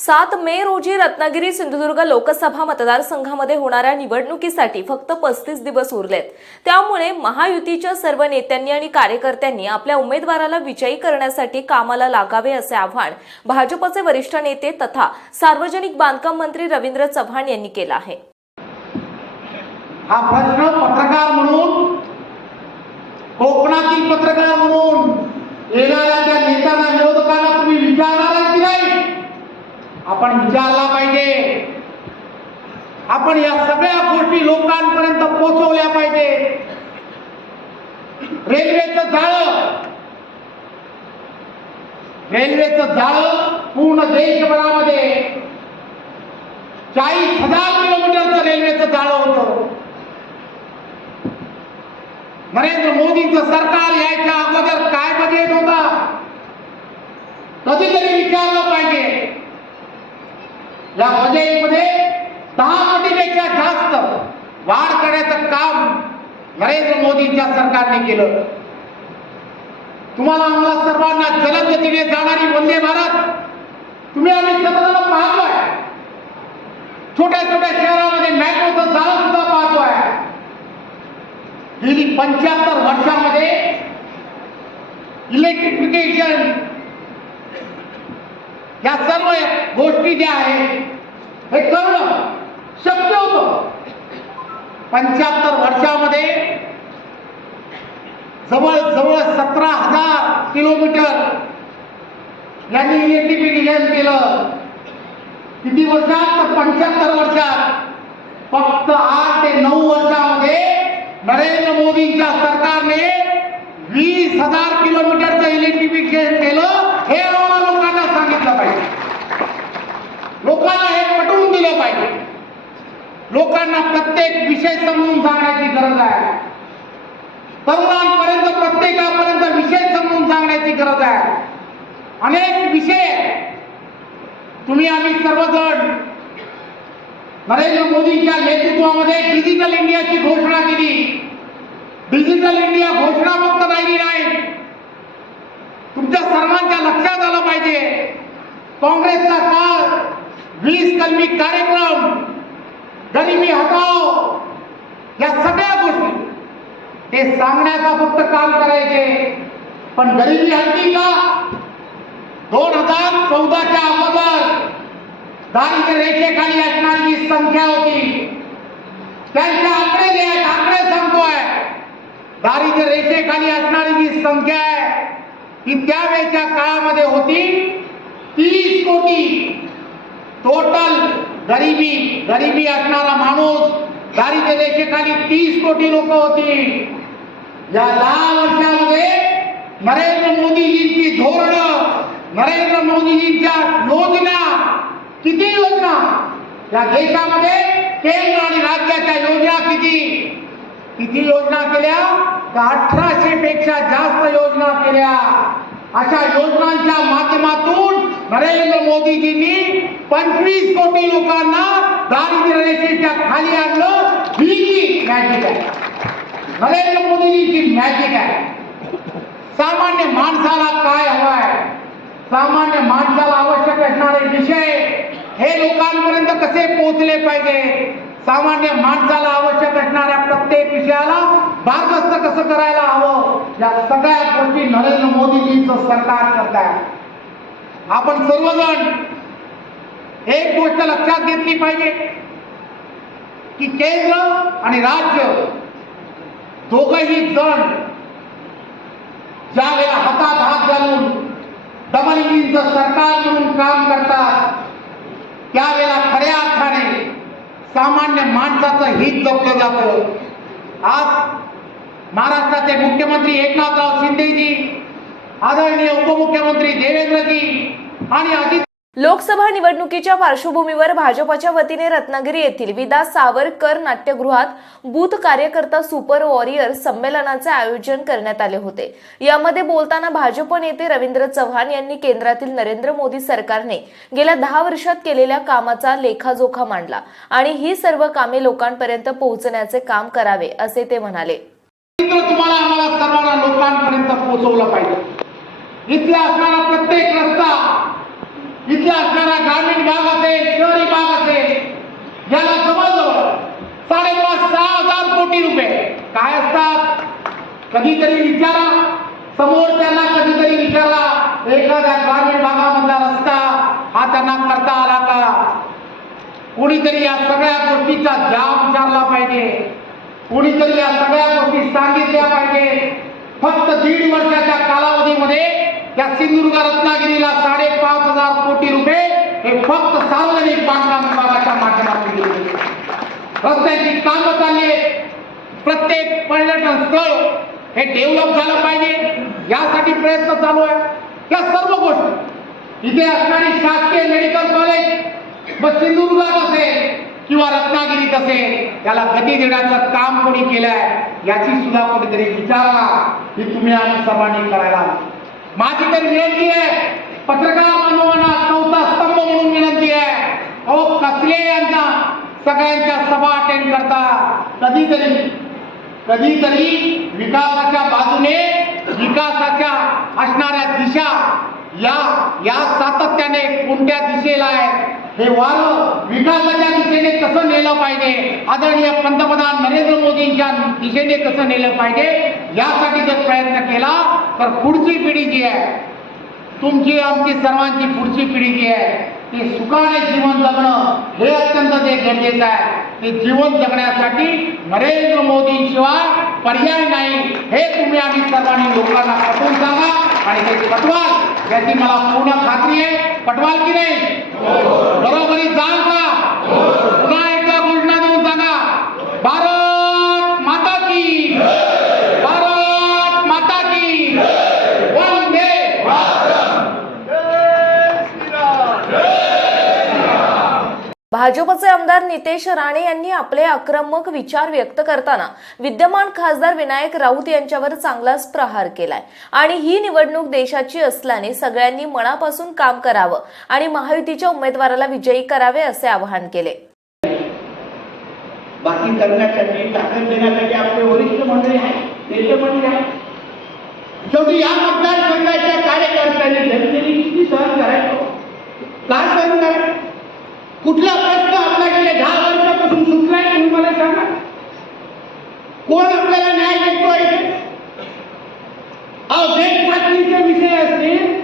सात मे रोजी रत्नागिरी सिंधुदुर्ग लोकसभा मतदारसंघामध्ये होणाऱ्या निवडणुकीसाठी फक्त पस्तीस दिवस उरलेत. त्यामुळे महायुतीच्या सर्व नेत्यांनी आणि कार्यकर्त्यांनी आपल्या उमेदवाराला विजयी करण्यासाठी कामाला लागावे असे आव्हान भाजपचे वरिष्ठ नेते तथा सार्वजनिक बांधकाम मंत्री रवींद्र चव्हाण यांनी केला आहे. हा प्रश्न पत्रकार म्हणून कोकणातील पत्रकार म्हणून येणाऱ्या त्या नेत्यांना विरोधकांना तुम्ही विचारा. आपण विचारला पाहिजे. आपण या सगळ्या गोष्टी लोकांपर्यंत पोहोचवल्या पाहिजे. रेल्वेचं जाळं. रेल्वेचं जाळं पूर्ण देशभरामध्ये चाळीस हजार किलोमीटरचं रेल्वेचं जाळं होतं. नरेंद्र मोदींचं सरकार यायच्या अगोदर काय बजेट होता? कधीतरी विचारलं पाहिजे. या मध्ये दहा कोटीपेक्षा जास्त वाढ करण्याचं काम नरेंद्र मोदींच्या सरकारने केलं. तुम्हाला आम्हाला सर्वांना जलद गतीने जाणारी वंदे भारत तुम्ही आम्ही सर्वजण पाहतोय. छोट्या छोट्या शहरामध्ये मेट्रोचं जाळं सुद्धा पाहतोय. गेली पंच्याहत्तर वर्षामध्ये इलेक्ट्रिफिकेशन या सर्व गोष्टी ज्या आहेत हे करणं शक्य होतं. पंच्याहत्तर वर्षामध्ये जवळ जवळ सतरा हजार किलोमीटर यांनी इलेक्ट्रिफिकेशन केलं. किती वर्षात? तर पंच्याहत्तर वर्षात. फक्त आठ ते नऊ वर्षामध्ये नरेंद्र मोदींच्या सरकारने वीस हजार किलोमीटरचं इलेक्ट्रिफिकेशन केलं हे आम्हाला लोकांना सांगितलं पाहिजे. लोकांना हे दिलं पाहिजे. लोकांना प्रत्येक विषय समजून सांगण्याची गरज आहे. तरुणांपर्यंत प्रत्येकापर्यंत विषय समजून सांगण्याची गरज आहे. अनेक विषय तुम्ही आम्ही सर्वजण नरेंद्र मोदींच्या नेतृत्वामध्ये डिजिटल इंडियाची घोषणा केली. डिजिटल इंडिया घोषणा फक्त राहिली नाही. तुमच्या सर्वांच्या लक्षात आलं पाहिजे. काँग्रेसचा काळ वीस कलमी कार्यक्रम. गरिबी हटाव या सगळ्या गोष्टी ते सांगण्याचा फक्त काम करायचे. पण गरिबी हटली का दोन हजार चौदाच्या अगोदर दारिद्र्य रेषेखाली असणारी जी संख्या होती त्यांचे आकडे जे आहेत आकडे सांगतोय. दारिद्र्य रेषेखाली असणारी जी संख्या आहे ती त्यावेळेच्या काळामध्ये होती तीस कोटी. टोटल गरिबी गरिबी असणारा माणूस दारिद्र्य रेषेखाली तीस कोटी लोक होती. या दहा वर्षामध्ये नरेंद्र मोदीजींची धोरणं नरेंद्र मोदीजींच्या योजना किती योजना? या देशामध्ये केंद्र आणि राज्याच्या योजना किती? किती योजना केल्या? तर अठराशे पेक्षा जास्त योजना केल्या. अशा योजनांच्या माध्यमातून नरेंद्र मोदीजींनी पंचवीस कोटी लोकांना दारिद्र्य रेषेच्या खाली आणलं. ही जी मॅजिक आहे. नरेंद्र मोदीजींची मॅजिक आहे. सामान्य माणसाला काय हवाय? सामान्य माणसाला आवश्यक असणारे विषय हे लोकांपर्यंत कसे पोहोचले पाहिजे? सामान्य माणसाला आवश्यक असणाऱ्या प्रत्येक विषयाला भारदस्त कसं करायला हवं? या सगळ्या गोष्टी नरेंद्र मोदीजींचं सरकार करत आहे आपण सर्वजण एक गोष्ट लक्षात घेतली पाहिजे की केंद्र आणि राज्य दोघही जण ज्या वेळेला हातात हात घालून डबल इंजिनचं सरकार म्हणून काम करतात त्यावेळेला खऱ्या अर्थाने सामान्य माणसाचं हित जपलं जातं. आज महाराष्ट्राचे मुख्यमंत्री एकनाथराव शिंदेजी आदरणीय उपमुख्यमंत्री देवेंद्रजी आणि अजित लोकसभा निवडणुकीच्या पार्श्वभूमीवर भाजपच्या वतीने रत्नागिरी येथील विदा सावरकर नाट्यगृहात बूथ कार्यकर्ता सुपर वॉरियर संमेलनाचे आयोजन करण्यात आले होते. यामध्ये बोलताना भाजप नेते रवींद्र चव्हाण यांनी केंद्रातील नरेंद्र मोदी सरकारने गेल्या दहा वर्षात केलेल्या कामाचा लेखाजोखा मांडला आणि ही सर्व कामे लोकांपर्यंत पोहोचण्याचे काम करावे असे ते म्हणाले. तुम्हाला आम्हाला सर्वांना लोकांपर्यंत पोहोचवलं पाहिजे. इथला असणारा प्रत्येक रस्ता इथला असणारा ग्रामीण भाग असेल शहरी भाग असेल याला जवळजवळ साडेपाच सहा हजार कोटी रुपये. काय असतात? कधीतरी विचारा. समोर त्यांना कधीतरी विचारा. एखाद्या ग्रामीण भागामधला रस्ता हा त्यांना करता आला का? कोणीतरी या सगळ्या गोष्टीचा जाब विचारला पाहिजे. कोणीतरी या सगळ्या गोष्टी सांगितल्या पाहिजे. फक्त दीड वर्षाच्या कालावधीमध्ये या सिंधुदुर्ग रत्नागिरीला साडेपाच हजार कोटी रुपये हे फक्त सार्वजनिक बांधकाम विभागाच्या माध्यमातून दिले रस्त्याची कामं चालली प्रत्येक पर्यटन स्थळ हे डेव्हलप झालं पाहिजे. यासाठी प्रयत्न चालू आहे. या सर्व गोष्टी इथे असणारी शासकीय मेडिकल कॉलेज मग सिंधुदुर्गात असेल किंवा रत्नागिरीत असेल त्याला गती देण्याचं काम कोणी केलंय याची सुद्धा कोणीतरी विचारणा ही तुम्ही आणि सर्वांनी करायला हवी. माझी तर विनंती आहे. पत्रकार बांधवांना चौथा स्तंभ म्हणून विनंती आहे. अहो कसले यांचा सगळ्यांच्या सभा अटेंड करता? कधीतरी कधीतरी विकासाच्या बाजूने विकासाच्या असणाऱ्या दिशा या या सातत्याने कोणत्या दिशेला आहे हे वारं विकासाच्या दिशेने कसं नेलं पाहिजे? आदरणीय पंतप्रधान नरेंद्र मोदींच्या दिशेने कसं नेलं पाहिजे? यासाठी जर प्रयत्न केला तर पुढची पिढी जी आहे तुमची आमची सर्वांची पुढची पिढी जी आहे ती सुखाने जीवन जगणं हे अत्यंत जे गरजेचं आहे. ते जीवन जगण्यासाठी नरेंद्र मोदींशिवाय पर्याय नाही. हे तुम्ही आम्ही सर्वांनी लोकांना पटवून सांगा आणि ते पटवाल याची मला पूर्ण खात्री आहे. पटवाल की नाही? बरोबरी जाल का? भाजपचे आमदार नितेश राणे यांनी आपले आक्रमक विचार व्यक्त करताना विद्यमान खासदार विनायक राऊत यांच्यावर चांगलाच प्रहार केलाय. आणि ही निवडणूक देशाची असल्याने सगळ्यांनी मनापासून काम करावं आणि महायुतीच्या उमेदवाराला विजयी करावे असे आवाहन केले. बाकी करण्यासाठी ताकद देण्यासाठी आपले वरिष्ठ मंडळी आहे नेते मंडळी आहे शेवटी या मतदारसंघाच्या कार्यकर्त्यांनी जनतेने किती सहन करायचो? का सहन करायचं? कुठला प्रश्न आपला गेले दहा वर्षापासून सुटलाय तुम्ही मला सांगा. कोण आपल्याला न्याय देतो अहो देशपातळीचे विषय असतील.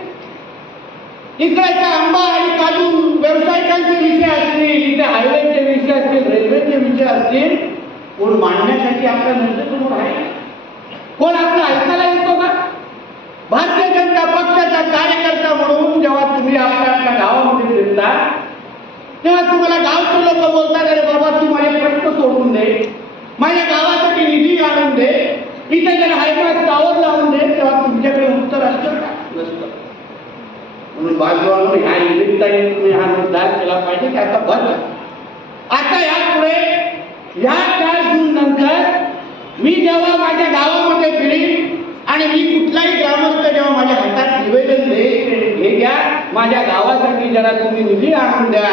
इकडच्या आंबा आणि काजू व्यावसायिकांचे विषय असतील इथे हायवेचे विषय असतील रेल्वेचे विषय असतील. कोण मांडण्यासाठी आपल्या नंतर आहे कोण आपलं ऐकायला येतो का भारतीय जनता पक्षाचा कार्यकर्ता म्हणून जेव्हा तुम्ही आपल्या आपल्या गावामध्ये फिरता तुम्हाला गावचे लोक बोलतात अरे बाबा तू माझे प्रश्न सोडून दे. माझ्या गावासाठी निधी आणून दे. इथे जर हायपास टावर लावून दे तेव्हा तुमच्याकडे उत्तर असतं का? नसतं. म्हणून बाजूला ह्या निमित्ताने तुम्ही हा निर्धार केला पाहिजे की आता बंद. आता यापुढे या चार जून नंतर मी जेव्हा माझ्या गावामध्ये फिरीन आणि मी कुठलाही ग्रामस्थ जेव्हा माझ्या हातात निवेदन दे हे घ्या माझ्या गावासाठी जरा तुम्ही निधी आणून द्या.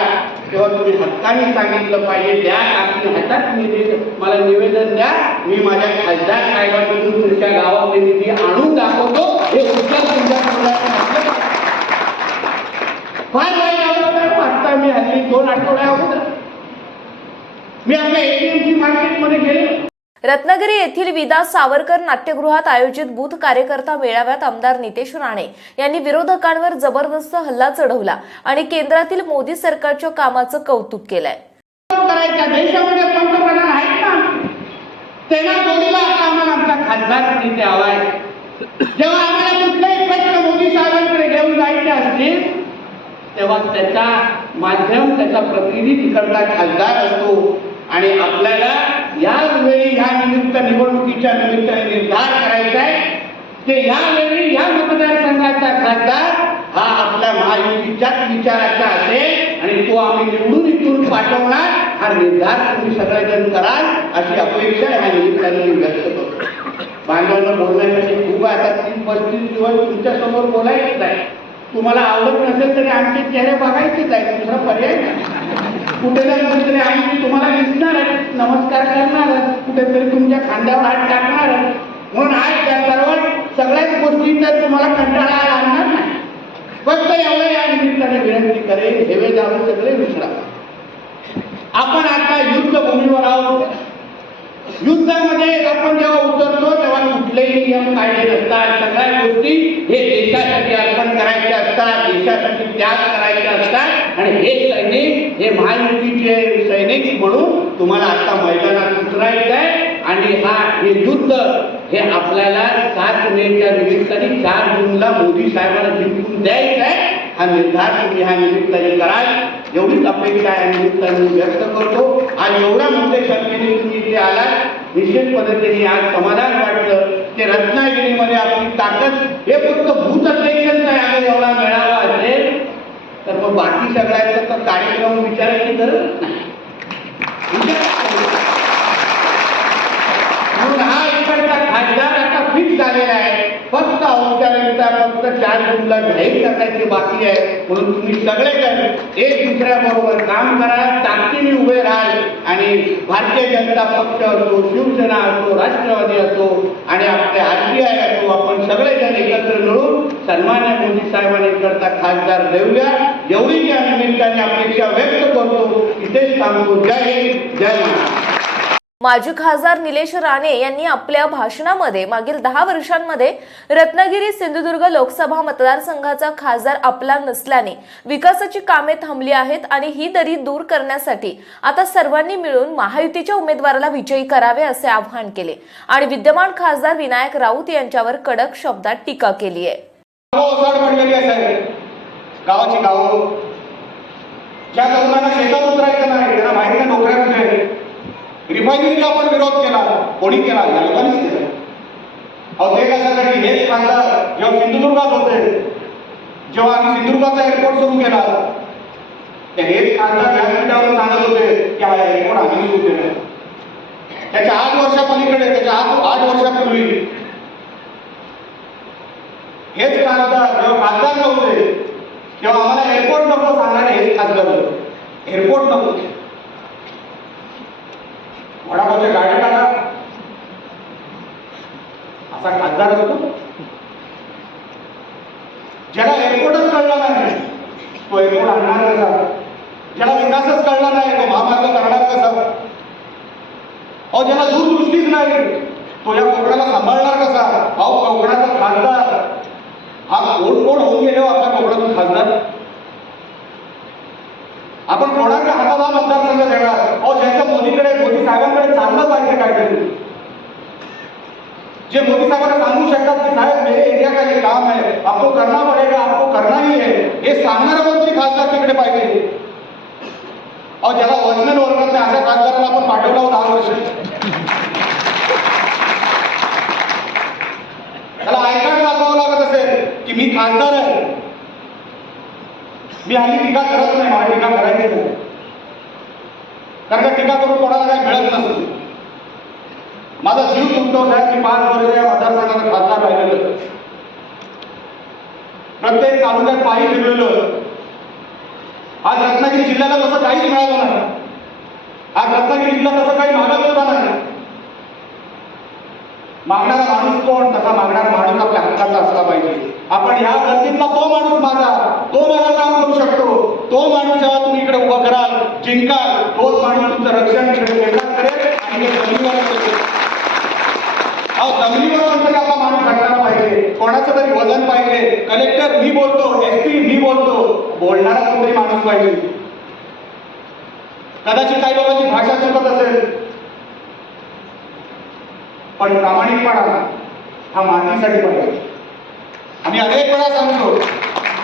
तेव्हा तुम्ही हक्काने सांगितलं पाहिजे द्या आपल्या हातात निधी मला निवेदन द्या मी माझ्या खासदार साहेबांमधून तुमच्या गावामध्ये निधी आणून दाखवतो. हे उत्तर तुमच्या फार वाईट अवस्था आहे मी हल्ली दोन आठवड्या अगोदर. मी आपल्या एटीएमसी मार्केटमध्ये गेले रत्नागिरी येथील विदा सावरकर नाट्यगृहात आयोजित बूथ कार्यकर्ता मेळाव्यात आमदार नितेश राणे यांनी विरोधकांवर जबरदस्त हल्ला चढवला आणि केंद्रातील मोदी सरकारच्या कामाचं कौतुक केलंय. जेव्हा आम्हाला कुठलाही प्रश्न मोदी साहेबांकडे घेऊन जायचे असतील तेव्हा त्याचा माध्यम त्याचा प्रतिनिधी तिकडचा खासदार असतो आणि आपल्याला यावेळी ह्या निमित्त निवडणुकीच्या निमित्ताने निर्धार करायचा आहे. ते यावेळी या मतदारसंघाचा खासदार हा आपल्या महायुतीच्याच विचाराचा असेल आणि तो आम्ही निवडून इथून पाठवणार. हा निर्धार तुम्ही सगळेजण कराल अशी अपेक्षा ह्या निमित्ताने व्यक्त करतो. बांधवांना बोलण्यासाठी खूप आता तीन पस्तीस दिवस तुमच्यासमोर बोलायचंच आहे. तुम्हाला आवडत नसेल तरी आमचे चेहरे बघायचेच आहे. दुसरा पर्याय नाही. कुठे ना कुठेतरी आम्ही तुम्हाला दिसणार नमस्कार करणार कुठेतरी तुमच्या खांद्यावर हात टाकणार म्हणून आज त्या सर्व सगळ्याच गोष्टींचा तुम्हाला कंटाळा आणणार नाही. फक्त एवढं या निमित्ताने विनंती करेल हेवे जाऊन सगळे विसरा. आपण आता युद्ध भूमीवर आहोत. युद्धामध्ये आपण जेव्हा उतरतो तेव्हा कुठलेही नियम कायदे नसतात सगळ्या गोष्टी हे देशासाठी अर्पण करायचे असतात देशासाठी त्याग करायचे असतात. आणि हे सैनिक हे महायुतीचे सैनिक म्हणून तुम्हाला आता मैदानात उतरायचं आहे आणि हा हे युद्ध हे आपल्याला सात मेच्या निमित्ताने चार जूनला मोदी साहेबांना जिंकून द्यायचं आहे हा निर्धार म्हणजे तुम्ही ह्या निमित्ताने कराल एवढीच अपेक्षा या निमित्ताने व्यक्त करतो. आणि एवढा मोठ्या संख्येने तुम्ही इथे आलात निश्चित पद्धतीने आज समाधान वाटलं. ते रत्नागिरीमध्ये आपली ताकद हे फक्त भूत अध्यक्षांचा आम्ही एवढा मेळावा असेल तर मग बाकी सगळ्यांचा तर कार्यक्रम विचारायची गरज नाही. म्हणून हा इकडचा खासदार फिक्स झालेला आहे. फक्त औपचारिकता फक्त चार जूनला जाहीर करण्याची बाकी आहे. म्हणून तुम्ही सगळेजण एक दुसऱ्याबरोबर काम करा ताकदीने उभे राहाल आणि भारतीय जनता पक्ष असो शिवसेना असो राष्ट्रवादी असो आणि आपले आर पी आय असो आपण सगळेजण एकत्र मिळून सन्मान्य मोदी साहेबांकरता खासदार देऊया. एवढी या निमित्ताने अपेक्षा व्यक्त करतो. इथेच थांबतो जय हिंद जय महाराष्ट्र. माजी खासदार निलेश राणे यांनी आपल्या भाषणामध्ये मागील दहा वर्षांमध्ये रत्नागिरी सिंधुदुर्ग लोकसभा मतदारसंघाचा खासदार आपला नसल्याने विकासाची कामे थांबली आहेत आणि ही दरी दूर करण्यासाठी आता सर्वांनी मिळून महायुतीच्या उमेदवाराला विजयी करावे असे आवाहन केले. आणि विद्यमान खासदार विनायक राऊत यांच्यावर कडक शब्दात टीका केली आहे. गावाची गाव. ज्या तरुणांना शेतात उतरायचं नाही त्यांना माहिती नोकऱ्या कुठे रिफायनरीला आपण विरोध केला. कोणी केला? या लोकांनीच केला. अहो ते कशासाठी हेच खासदार जेव्हा सिंधुदुर्गात होते जेव्हा आम्ही सिंधुदुर्गाचा एअरपोर्ट सुरू केला ते हेच खासदार व्यासपीठावर सांगत होते की हा एअरपोर्ट आम्ही सुरू केला. त्याच्या आठ वर्षापलीकडे त्याच्या आठ आठ वर्षापूर्वी हेच खासदार जेव्हा खासदार नव्हते तेव्हा आम्हाला एअरपोर्ट नको सांगणारे हेच खासदार होते. एअरपोर्ट नको. वडापावच्या गाडी टाका असा खासदार असतो. ज्याला एअरपोर्टच कळला नाही. तो एअरपोर्ट आणणार कसा? ज्याला विकासच कळला नाही तो महामार्ग करणार कसा? अहो ज्याला दूरदृष्टीच नाही तो या कोकणाला सांभाळणार कसा? अहो कोकणाचा खासदार. हा कोण कोण होऊन गेले हो आपल्या कोकणातून खासदार? आपण कोणाच्या हाताला मतदारसंघ देणार? अहो ज्याच्या मोदीकडे मोदी साहेबांकडे चाललं पाहिजे काहीतरी जे मोदी साहेबांना सांगू शकतात की साहेब मेरे एरिया का ये काम है? आपको करना पडेगा आपको करना ही है. हे सांगणारा कोणतरी खासदार तिकडे पाहिजे? अहो ज्याला वचन वर्णन नाही अशा खासदाराला आपण पाठवला हो दहा वर्ष. त्याला ऐकायला दाखवावं लागत असेल की मी खासदार आहे. मी हल्ली टीका करत नाही मला टीका करायची नाही कारण का टीका करून कोणाला काही मिळत नसतं. माझा जीव तुटतो साहेब मी पाच वर्ष या मतदारसंघाचा खासदार राहिलेलो प्रत्येक तालुक्यात पायी फिरलेलो आज रत्नागिरी जिल्ह्याला तसं काहीच मिळालं नाही. आज रत्नागिरी जिल्हा तसं काही मागत सुद्धा नाही. मागणारा माणूस कोण? तसा मागणारा माणूस आपल्या हक्काचा असला पाहिजे. आपण ह्या गर्दीतला तो माणूस माझा. तो माझं काम करू शकतो. तो माणूस जेव्हा तुम्ही इकडे उभा कराल जिंकाल तोच माणूस तुमचं रक्षण करेल आणि जमिनीवर अहो जमिनीवर कोणतरी आपला माणूस हटणारा पाहिजे? कोणाचं तरी वजन पाहिजे? कलेक्टर मी बोलतो एसपी मी बोलतो. बोलणारा कोणतरी माणूस पाहिजे? कदाचित काही लोकांची भाषा चुकत असेल. पण प्रामाणिकपणा हा मातीसाठी पाहिजे. आम्ही अनेक वेळा सांगतो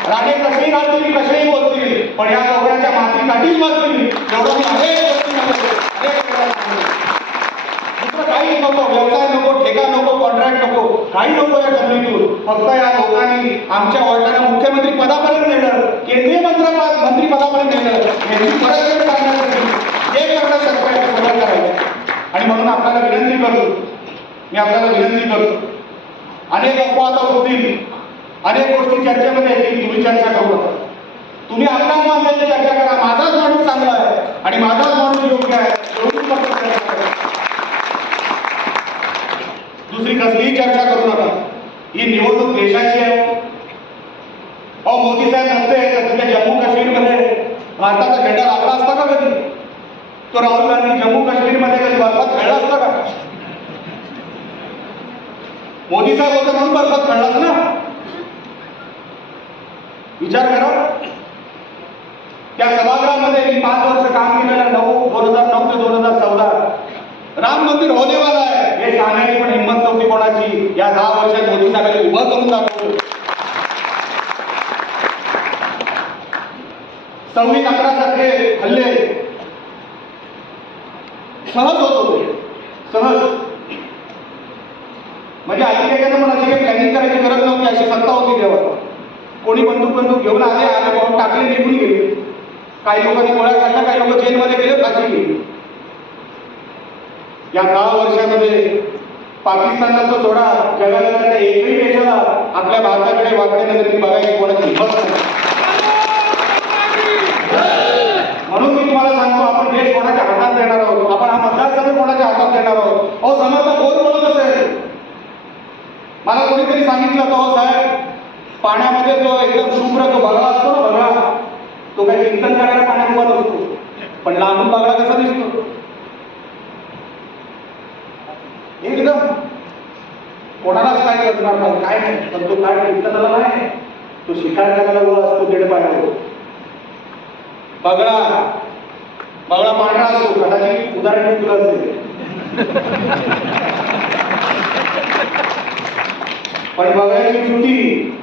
राणे कसेही घालतली कसेही बोलतील पण या कोकणाच्या मातीसाठीच बसतली एवढं मी दुसरं काही नको व्यवसाय नको ठेका नको कॉन्ट्रॅक्ट नको काही नको या जमिनीतून. फक्त या लोकांनी आमच्या वडिलांना मुख्यमंत्री पदापर्यंत नेलं केंद्रीय मंत्री मंत्री पदापर्यंत नेलं यांची परतफेड करण्यासाठी जे करणं सगळं करायचं. आणि म्हणून आपल्याला विनंती करतो मी आपल्याला विनंती करतो अनेक अपवाद आता होतील. अनेक गोष्टी चर्चेमध्ये येतील तुम्ही चर्चा करू नका. तुम्ही आपल्याच माणसाची चर्चा करा. माझाच माणूस चांगला आहे आणि माझाच माणूस योग्य आहे. दुसरी कसलीही चर्चा करू नका. ही निवडणूक देशाची आहे. अहो मोदी साहेब नसते तर तिथे जम्मू काश्मीरमध्ये भारताचा झेंडा लागला असता का कधी? तो राहुल गांधी जम्मू काश्मीरमध्ये कधी भारतात खेळला असता का? मोदी साहेब होते म्हणून भारतात खेळलाच ना? विचार करा. त्या सभागृहामध्ये मी पाच वर्ष काम केलेलं नऊ दोन हजार नऊ ते दोन हजार चौदा. राम मंदिर होनेवाला आहे. हे सांगायची पण हिंमत नव्हती कोणाची. या दहा वर्षात मोदी साहेबांनी उभं करून दाखवलं. सव्वीस अकरा सारखे हल्ले. सहज होत होते. सहज. म्हणजे ऐकायचं पण अशी काही प्लॅनिंग करायची गरज नव्हती अशी सत्ता होती तेव्हा. कोणी बंदूक बंदूक घेऊन आले आणि बॉम्ब टाकले निघून गेले. काही लोकांनी गोळ्या काढल्या काही लोक जेलमध्ये गेले फाशी गेली. या दहा वर्षामध्ये पाकिस्तानला तो सोडा जगाला एकही देशाला आपल्या भारताकडे वाकडे नजरेने बघायची कोणाची बस म्हणून मी तुम्हाला सांगतो आपण देश कोणाच्या हातात देणार आहोत? आपण हा मतदारसंघ कोणाच्या हातात देणार आहोत? अहो समजा कोण बोलत असेल? मला कोणीतरी सांगितलं होतं हो साहेब पाण्यामध्ये जो एकदम शुभ्र जो बगळा असतो ना बगळा तो काही चिंतन करायला पाण्यात उभा नसतो. पण लांबून बगळा कसा दिसतो? एकदम. कोणालाच काय करणार नाही काय नाही. पण तो काय चिंतनाला नाही तो शिकार करायला उभा असतो दीड पाण्यावर. बगळा. बगळा पांढरा असतो कदाचित उदाहरण तुला असेल. पण बघायची चुकी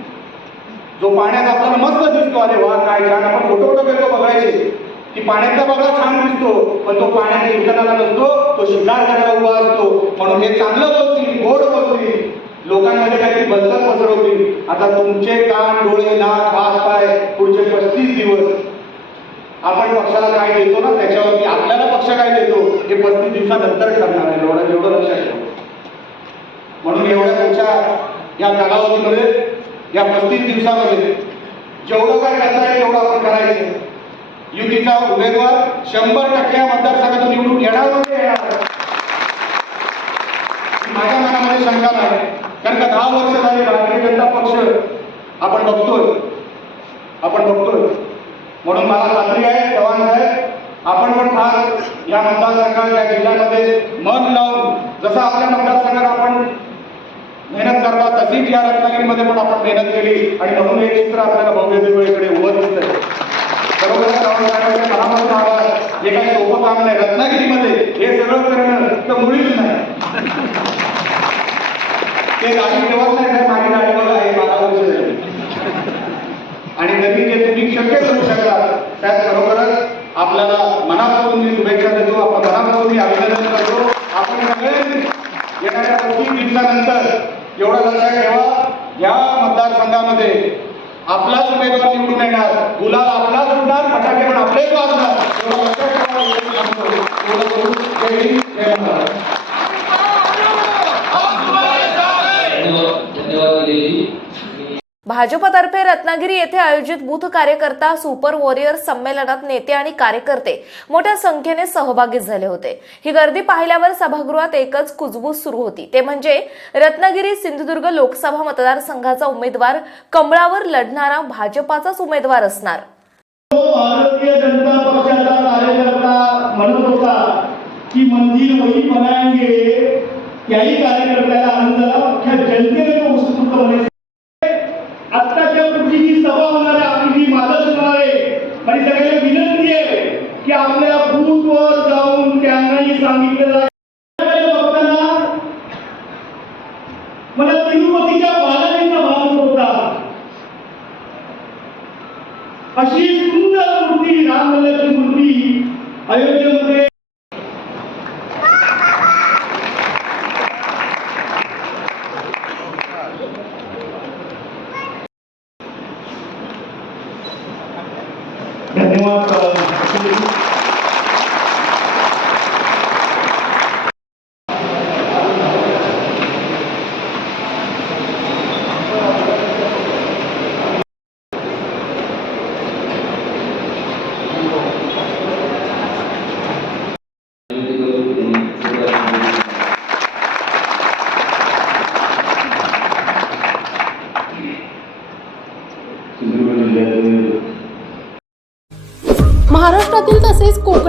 जो पाण्यात आपल्याला मस्त दिसतो. अरे वा काय छान. आपण फोटो फोटो घेतो बघायचे. की पाण्याचा बघा छान दिसतो पण तो पाण्यात इंधनाला नसतो तो शिकार करायला उभा असतो. म्हणून हे चांगलं बोलतील गोड बोलतील. लोकांमध्ये काहीतरी बदल पसरवतील. आता तुमचे कान डोळे नाक हात पाय पुढचे पस्तीस दिवस. आपण पक्षाला काय देतो ना त्याच्यावरती आपल्याला पक्ष काय देतो हे पस्तीस दिवसानंतर ठरणार आहे. एवढं एवढं लक्षात ठेवा. म्हणून एवढ्या त्यांच्या या कालावधीमध्ये या पस्तीस दिवसामध्ये जेवढं काय करता येईल तेवढं आपण करायचं. युतीचा उमेदवार शंभर टक्के मतदारसंघातून निवडून येणार म्हणजे येणार. माझ्या मनामध्ये शंका नाही. कारण का दहा वर्ष झाले भारतीय जनता पक्ष आपण बघतोय. आपण बघतोय. म्हणून मला खात्री आहे चव्हाण साहेब आपण पण फार या मतदारसंघात या जिल्ह्यामध्ये मन लावून जसं आपल्या मतदारसंघात आपण मेहनत करता तशीच या रत्नागिरीमध्ये पण आपण मेहनत केली आणि म्हणून हे चित्र आपल्याला भव्य देवळीकडे उभं दिसतंय. बरोबर आहे चव्हाण साहेबांचे मनापासून हे काही सोपं काम नाही रत्नागिरीमध्ये हे सगळं करणं तर मुळीच नाही. ते गाडी ठेवत नाही साहेब माझी गाडी बघा हे बारा वर्ष झाली. आणि त्यांनी जे तुम्ही शक्य करू शकता त्यात खरोखरच आपल्याला मनापासून मी शुभेच्छा देतो आपण मनापासून मी अभिनंदन करतो. आपण सगळे येणाऱ्या पस्तीस दिवसानंतर एवढं लक्षात ठेवा. या मतदारसंघामध्ये आपलाच उमेदवार निवडून येणार. गुलाल आपलाच उडणार फटाके पण आपलेच वाजणार. एवढं लक्षात ठेवा एवढं सांगतो. एवढं करून जय हिंद जय महाराष्ट्र भाजपतर्फे रत्नागिरी येथे आयोजित बूथ कार्यकर्ता सुपर वॉरियर संमेलनात नेते आणि कार्यकर्ते मोठ्या संख्येने सहभागी झाले होते. ही गर्दी पाहिल्यावर सभागृहात एकच कुजबूज सुरू होती. ते म्हणजे रत्नागिरी सिंधुदुर्ग लोकसभा मतदारसंघाचा उमेदवार कमळावर लढणारा भाजपाचाच उमेदवार असणार. भारतीय जनता पक्षाचा कार्यकर्ता म्हणत होता की मंदिर वही बनाएंगे त्याही कार्यकर्त्याला आनंदाला अख्ख्या जनतेने तो उत्स्फूर्तपणे आत्ताच्या पुढची जी सभा होणार आहे आपली जी मादर्श होणार आहे माझी सगळ्यांना विनंती आहे की आपल्या बूथवर जाऊन त्यांनाही सांगितलं जाईल बघताना मला तिरुपतीच्या बालाजीचा भास होता अशी सुंदर मूर्ती रामलल्लाची मूर्ती अयोध्येमध्ये धन्यवाद अ, महाराष्ट्रातील तसेच